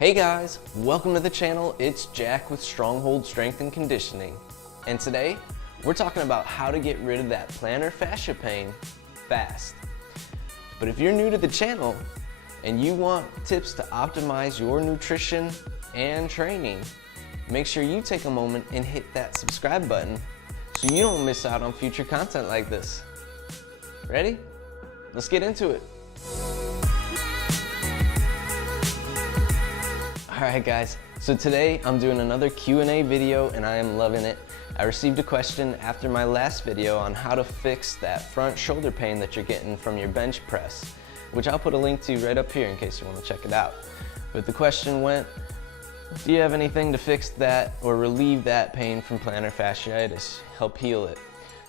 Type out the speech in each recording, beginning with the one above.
Hey guys, welcome to the channel. It's Jack with Stronghold Strength and Conditioning. And today, we're talking about how to get rid of that plantar fascia pain fast. But if you're new to the channel and you want tips to optimize your nutrition and training, make sure you take a moment and hit that subscribe button so you don't miss out on future content like this. Ready? Let's get into it. Alright guys, so today I'm doing another Q&A video and I am loving it. I received a question after my last video on how to fix that front shoulder pain that you're getting from your bench press, which I'll put a link to right up here in case you want to check it out. But the question went, do you have anything to fix that or relieve that pain from plantar fasciitis, help heal it?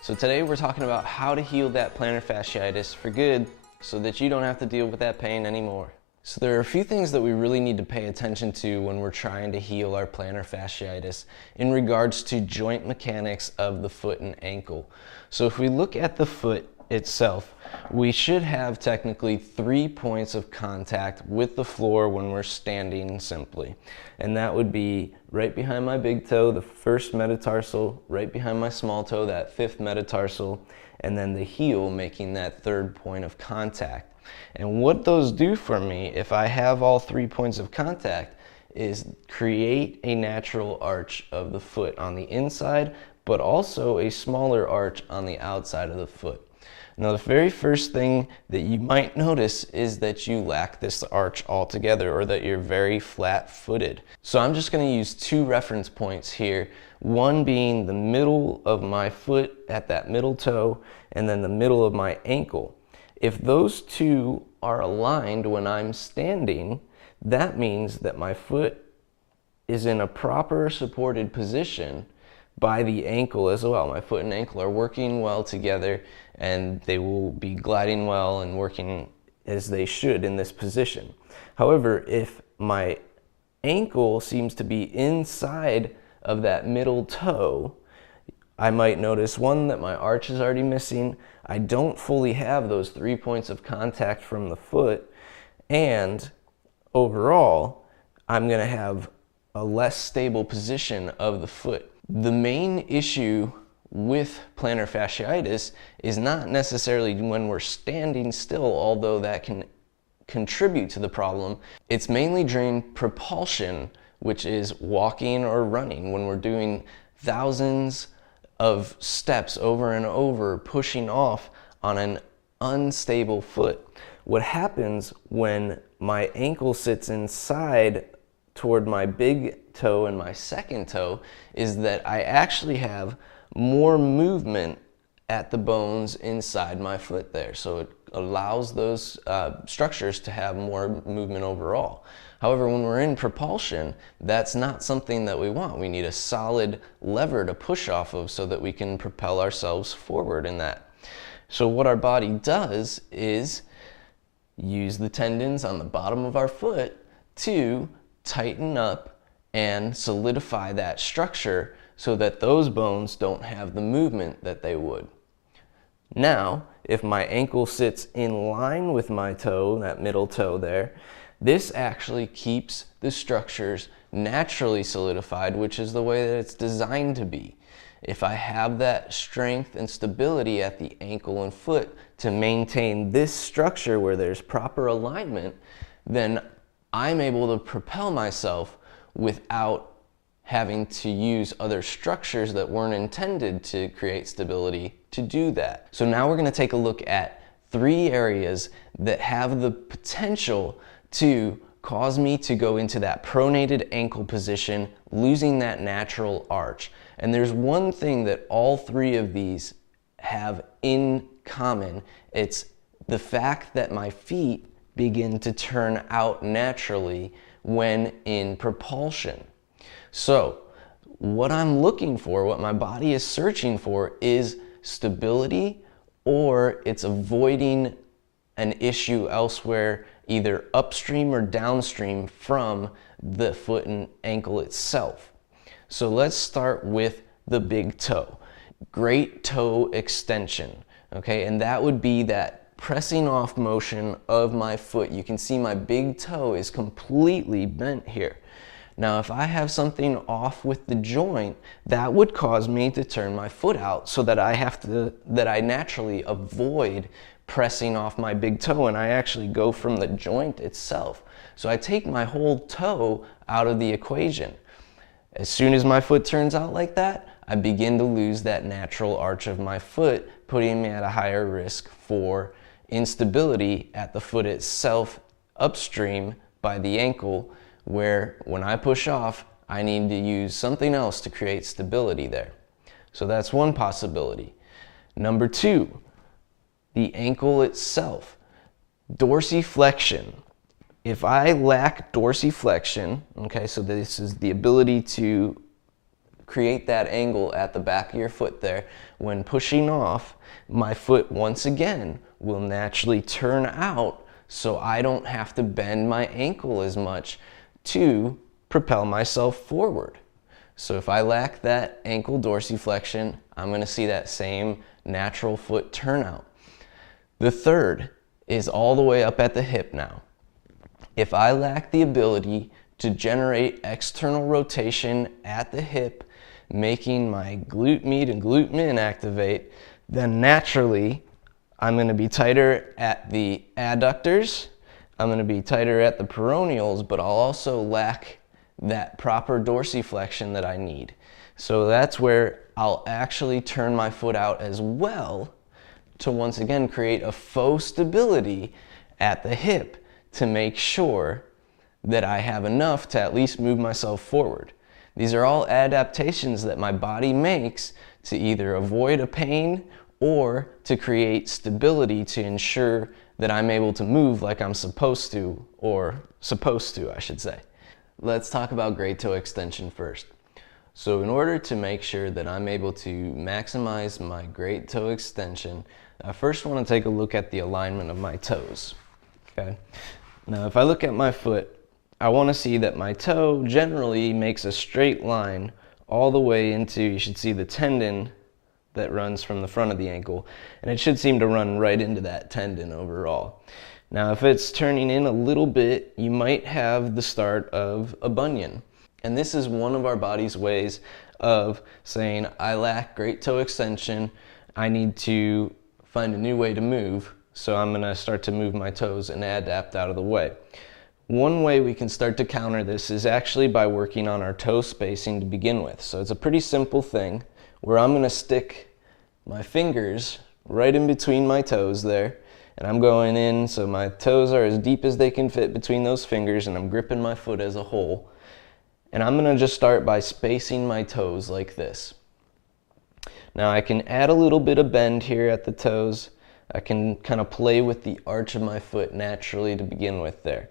So today we're talking about how to heal that plantar fasciitis for good so that you don't have to deal with that pain anymore. So there are a few things that we really need to pay attention to when we're trying to heal our plantar fasciitis in regards to joint mechanics of the foot and ankle. So if we look at the foot itself, we should have technically 3 points of contact with the floor when we're standing simply. And that would be right behind my big toe, the first metatarsal, right behind my small toe, that fifth metatarsal, and then the heel making that third point of contact. And what those do for me, if I have all 3 points of contact, is create a natural arch of the foot on the inside, but also a smaller arch on the outside of the foot. Now, the very first thing that you might notice is that you lack this arch altogether, or that you're very flat-footed. So I'm just going to use 2 reference points here, one being the middle of my foot at that middle toe, and then the middle of my ankle. If those 2 are aligned when I'm standing, that means that my foot is in a proper supported position by the ankle as well. My foot and ankle are working well together and they will be gliding well and working as they should in this position. However, if my ankle seems to be inside of that middle toe, I might notice, one, that my arch is already missing. I don't fully have those 3 points of contact from the foot, and overall, I'm going to have a less stable position of the foot. The main issue with plantar fasciitis is not necessarily when we're standing still, although that can contribute to the problem. It's mainly during propulsion, which is walking or running, when we're doing thousands of steps over and over, pushing off on an unstable foot. What happens when my ankle sits inside toward my big toe and my second toe is that I actually have more movement at the bones inside my foot there. So it allows those structures to have more movement overall. However, when we're in propulsion, that's not something that we want. We need a solid lever to push off of so that we can propel ourselves forward in that. So what our body does is use the tendons on the bottom of our foot to tighten up and solidify that structure so that those bones don't have the movement that they would. Now, if my ankle sits in line with my toe, that middle toe there, this actually keeps the structures naturally solidified, which is the way that it's designed to be. If I have that strength and stability at the ankle and foot to maintain this structure where there's proper alignment, then I'm able to propel myself without having to use other structures that weren't intended to create stability to do that. So now we're going to take a look at 3 areas that have the potential to cause me to go into that pronated ankle position, losing that natural arch. And there's one thing that all 3 of these have in common. It's the fact that my feet begin to turn out naturally when in propulsion. So what I'm looking for, what my body is searching for, is stability, or it's avoiding an issue elsewhere, either upstream or downstream from the foot and ankle itself. So let's start with the big toe. Great toe extension, okay? And that would be that pressing off motion of my foot. You can see my big toe is completely bent here. Now, if I have something off with the joint, that would cause me to turn my foot out so that I naturally avoid pressing off my big toe, and I actually go from the joint itself. So I take my whole toe out of the equation. As soon as my foot turns out like that, I begin to lose that natural arch of my foot, putting me at a higher risk for instability at the foot itself upstream by the ankle, where when I push off, I need to use something else to create stability there. So that's one possibility. Number two, the ankle itself. Dorsiflexion. If I lack dorsiflexion, okay, so this is the ability to create that angle at the back of your foot there, when pushing off, my foot once again will naturally turn out, so I don't have to bend my ankle as much to propel myself forward. So if I lack that ankle dorsiflexion, I'm going to see that same natural foot turnout. The third is all the way up at the hip now. If I lack the ability to generate external rotation at the hip, making my glute med and glute min activate, then naturally I'm going to be tighter at the adductors, I'm going to be tighter at the peroneals, but I'll also lack that proper dorsiflexion that I need. So that's where I'll actually turn my foot out as well to once again create a faux stability at the hip to make sure that I have enough to at least move myself forward. These are all adaptations that my body makes to either avoid a pain or to create stability to ensure that I'm able to move like I'm supposed to, or supposed to, I should say. Let's talk about great toe extension first. So in order to make sure that I'm able to maximize my great toe extension, I first want to take a look at the alignment of my toes. Okay. Now if I look at my foot, I want to see that my toe generally makes a straight line all the way into, you should see the tendon that runs from the front of the ankle, and it should seem to run right into that tendon overall. Now if it's turning in a little bit, you might have the start of a bunion. And this is one of our body's ways of saying, I lack great toe extension, I need to find a new way to move, so I'm going to start to move my toes and adapt out of the way. One way we can start to counter this is actually by working on our toe spacing to begin with. So it's a pretty simple thing where I'm going to stick my fingers right in between my toes there, and I'm going in so my toes are as deep as they can fit between those fingers, and I'm gripping my foot as a whole. And I'm going to just start by spacing my toes like this. Now I can add a little bit of bend here at the toes. I can kind of play with the arch of my foot naturally to begin with there.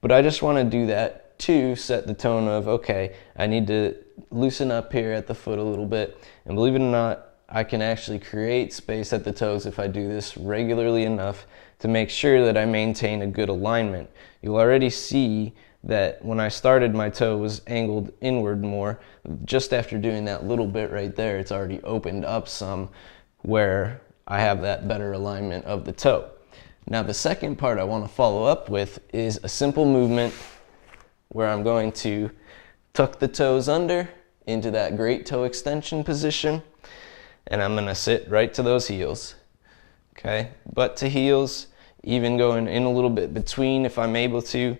But I just want to do that to set the tone of, okay, I need to loosen up here at the foot a little bit. And believe it or not, I can actually create space at the toes if I do this regularly enough to make sure that I maintain a good alignment. You'll already see that when I started, my toe was angled inward more. Just after doing that little bit right there, it's already opened up some where I have that better alignment of the toe. Now the second part I want to follow up with is a simple movement where I'm going to tuck the toes under into that great toe extension position, and I'm going to sit right to those heels. Okay, butt to heels, even going in a little bit between if I'm able to,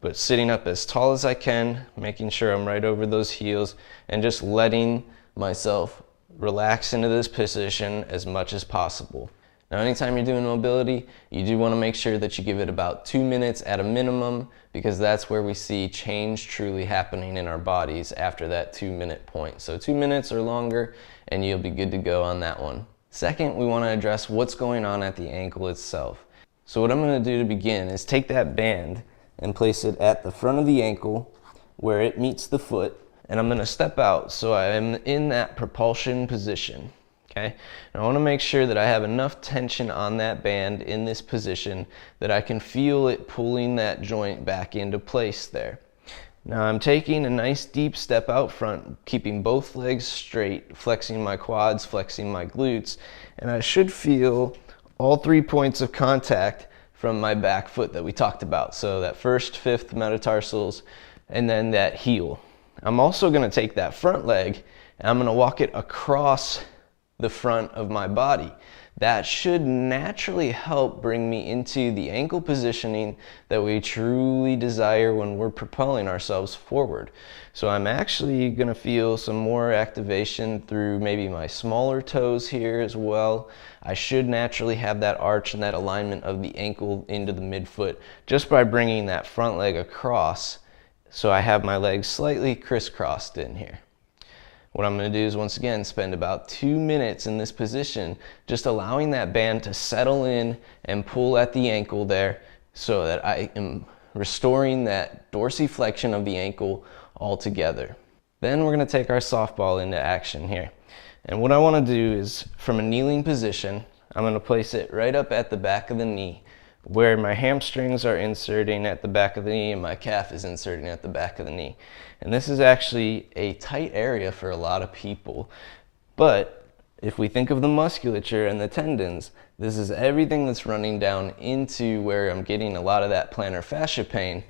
but sitting up as tall as I can, making sure I'm right over those heels, and just letting myself relax into this position as much as possible. Now anytime you're doing mobility, you do want to make sure that you give it about 2 minutes at a minimum, because that's where we see change truly happening in our bodies after that 2-minute point. So 2 minutes or longer and you'll be good to go on that one. Second, we want to address what's going on at the ankle itself. So what I'm going to do to begin is take that band and place it at the front of the ankle where it meets the foot, and I'm going to step out so I am in that propulsion position. Okay, and I want to make sure that I have enough tension on that band in this position that I can feel it pulling that joint back into place there. Now I'm taking a nice deep step out front, keeping both legs straight, flexing my quads, flexing my glutes, and I should feel all 3 points of contact from my back foot that we talked about. So that first, fifth metatarsals, and then that heel. I'm also going to take that front leg and I'm going to walk it across the front of my body. That should naturally help bring me into the ankle positioning that we truly desire when we're propelling ourselves forward. So I'm actually going to feel some more activation through maybe my smaller toes here as well. I should naturally have that arch and that alignment of the ankle into the midfoot just by bringing that front leg across, so I have my legs slightly crisscrossed in here. What I'm going to do is once again spend about 2 minutes in this position, just allowing that band to settle in and pull at the ankle there so that I am restoring that dorsiflexion of the ankle altogether. Then we're going to take our softball into action here. And what I want to do is, from a kneeling position, I'm going to place it right up at the back of the knee, where my hamstrings are inserting at the back of the knee and my calf is inserting at the back of the knee. And this is actually a tight area for a lot of people. But if we think of the musculature and the tendons, this is everything that's running down into where I'm getting a lot of that plantar fascia pain.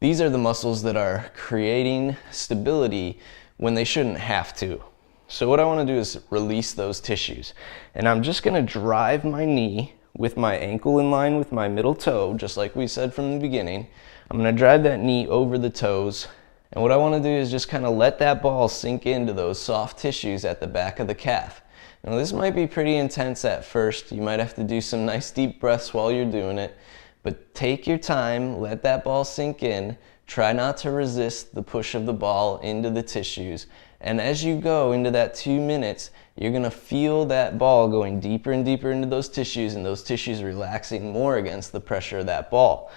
These are the muscles that are creating stability when they shouldn't have to. So what I want to do is release those tissues. And I'm just going to drive my knee with my ankle in line with my middle toe, just like we said from the beginning. I'm going to drive that knee over the toes. And what I want to do is just kind of let that ball sink into those soft tissues at the back of the calf. Now this might be pretty intense at first. You might have to do some nice deep breaths while you're doing it. But take your time, let that ball sink in. Try not to resist the push of the ball into the tissues. And as you go into that 2 minutes, you're going to feel that ball going deeper and deeper into those tissues, and those tissues relaxing more against the pressure of that ball.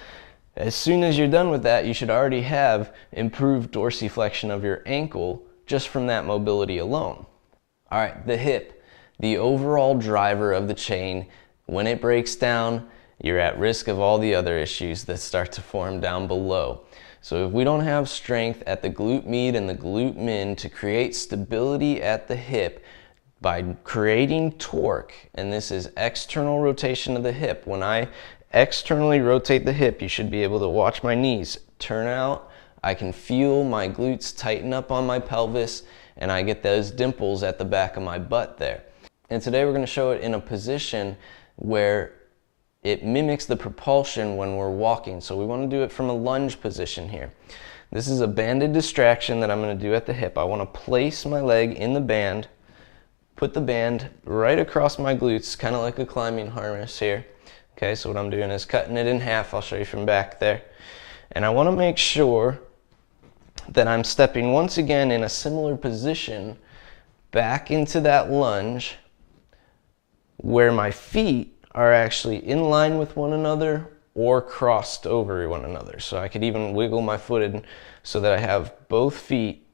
As soon as you're done with that, you should already have improved dorsiflexion of your ankle just from that mobility alone. All right, the hip, the overall driver of the chain. When it breaks down, you're at risk of all the other issues that start to form down below. So if we don't have strength at the glute med and the glute min to create stability at the hip by creating torque, and this is external rotation of the hip. When I externally rotate the hip, you should be able to watch my knees turn out. I can feel my glutes tighten up on my pelvis, and I get those dimples at the back of my butt there. And today we're going to show it in a position where it mimics the propulsion when we're walking. So we want to do it from a lunge position here. This is a banded distraction that I'm going to do at the hip. I want to place my leg in the band, put the band right across my glutes, kind of like a climbing harness here. Okay, so what I'm doing is cutting it in half. I'll show you from back there. And I want to make sure that I'm stepping once again in a similar position back into that lunge where my feet are actually in line with one another or crossed over one another. So I could even wiggle my foot in so that I have both feet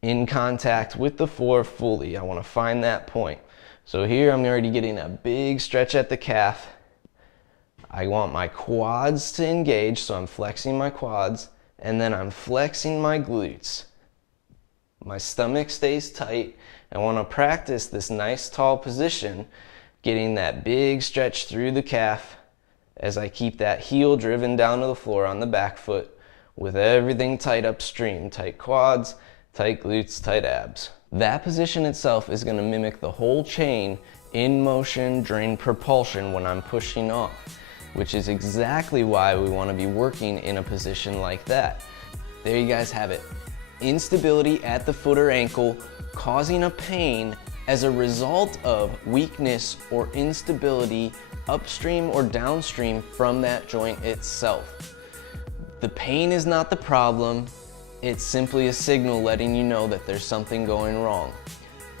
in contact with the floor fully. I want to find that point. So here I'm already getting a big stretch at the calf. I want my quads to engage, so I'm flexing my quads, and then I'm flexing my glutes. My stomach stays tight. I want to practice this nice tall position, getting that big stretch through the calf as I keep that heel driven down to the floor on the back foot with everything tight upstream, tight quads, tight glutes, tight abs. That position itself is going to mimic the whole chain in motion during propulsion when I'm pushing off, which is exactly why we want to be working in a position like that. There you guys have it. Instability at the foot or ankle causing a pain as a result of weakness or instability upstream or downstream from that joint itself. The pain is not the problem, it's simply a signal letting you know that there's something going wrong.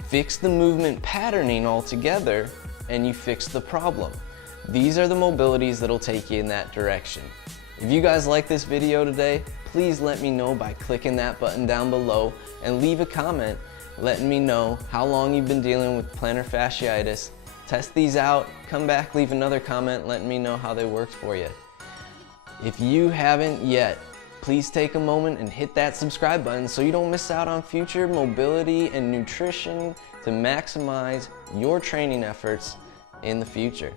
Fix the movement patterning altogether and you fix the problem. These are the mobilities that'll take you in that direction. If you guys like this video today, please let me know by clicking that button down below and leave a comment letting me know how long you've been dealing with plantar fasciitis. Test these out, come back, leave another comment letting me know how they worked for you. If you haven't yet, please take a moment and hit that subscribe button so you don't miss out on future mobility and nutrition to maximize your training efforts in the future.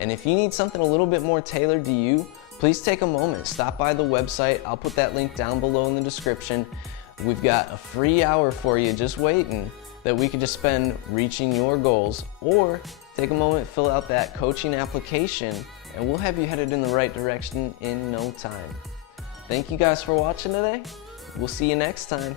And if you need something a little bit more tailored to you, please take a moment, stop by the website. I'll put that link down below in the description. We've got a free hour for you just waiting that we could just spend reaching your goals, or take a moment, fill out that coaching application, and we'll have you headed in the right direction in no time. Thank you guys for watching today. We'll see you next time.